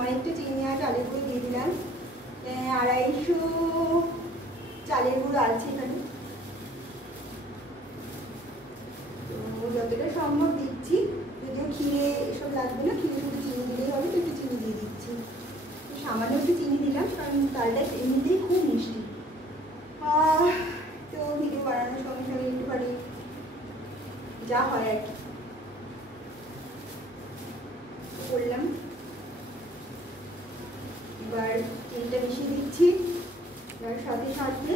অনেকটা চিনি আর চালের গুঁড়ো দিয়ে দিলাম। 250 চালের গুঁড়ো আছে এখানে, তো যতটা সম্ভব দিচ্ছি। যদিও ক্ষীরে এসব লাগবে না, ক্ষীরে শুধু চিনি দিলেই হবে, তো একটু চিনি দিয়ে দিচ্ছি। সামান্য একটু চিনি দিলাম কারণ চালটা এমনিতেই খুব মিষ্টি। তো ভিডিও বানানোর সঙ্গে সঙ্গে একটুখানি যা হয় আর কি করলাম। এবার চিনিটা মিশিয়ে দিচ্ছি, এবার সাথে সাথে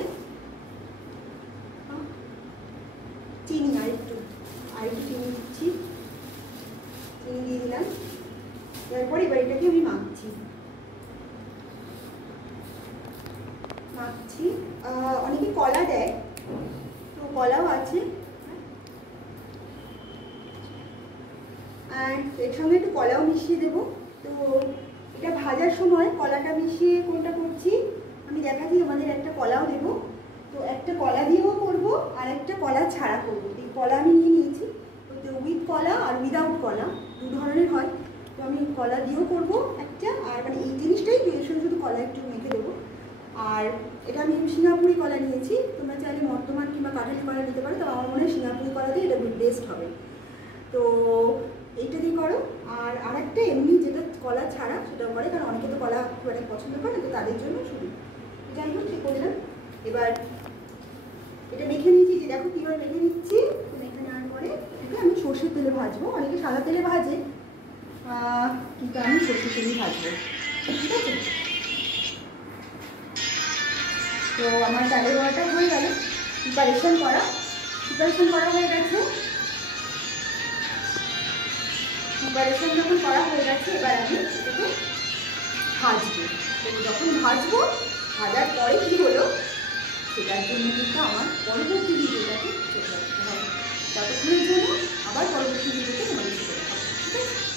চিনি আর একটু চিনি দিচ্ছি, চিনি দিয়ে দিলাম। তারপর এবার এটাকে আমি মাখছি। অনেকে কলা দেয়, তো কলাও আছে, আর এর সঙ্গে একটু কলাও মিশিয়ে দেবো। তো এটা ভাজার সময় কলাটা মিশিয়ে কোনটা করছি আমি দেখাচ্ছি তোমাদের। একটা কলাও দেবো, তো একটা কলা দিয়েও করবো আর একটা কলা ছাড়া করবো। এই কলা আমি নিয়ে নিয়েছি, তো উইথ কলা আর উইদাউট কলা দু ধরনের হয়। তো আমি কলা দিয়েও করবো একটা, আর মানে এই জিনিসটাই শুধু কলা একটু মেখে দেবো। আর এটা আমি সিঙ্গাপুরি কলা নিয়েছি, তোমরা চাইলে বর্তমান কিংবা কাঁঠালি কলা নিতে পারো, তো আমার মনে হয় সিঙ্গাপুরি কলা দিয়ে এটা বেস্ট হবে। তো এইটা দিয়ে করো। আর আরেকটা এমনি যেটা কলা ছাড়া সেটাও করে, কারণ অনেকে তো কলা খুব একটা পছন্দ করে, তো তাদের জন্য শুধু। যাই হোক, ঠিক করলাম। এবার এটা মেখে নিয়েছি, যে দেখো কীভাবে মেখে নিচ্ছি। মেখে নেওয়ার পরে এটা আমি সর্ষের তেলে ভাজবো। অনেকে সাদা তেলে ভাজে, কিন্তু আমি সর্ষের তেলে ভাজবো, ঠিক আছে? তো আমার চালের বড়াটা হয়ে গেল, প্রিপারেশন করা হয়ে গেছে। প্রিপারেশন যখন করা হয়ে গেছে, এবার আমি এটাকে ভাজবো। তো যখন ভাজবো, ভাজার পরে কী হলো সেটার জন্য কিন্তু আমার পরবর্তী ভিডিওটাকে চলে আসতে হবে। ততক্ষণের জন্য আবার পরবর্তী ভিডিওতে তোমাদের সাথে দেখা হবে, ঠিক আছে?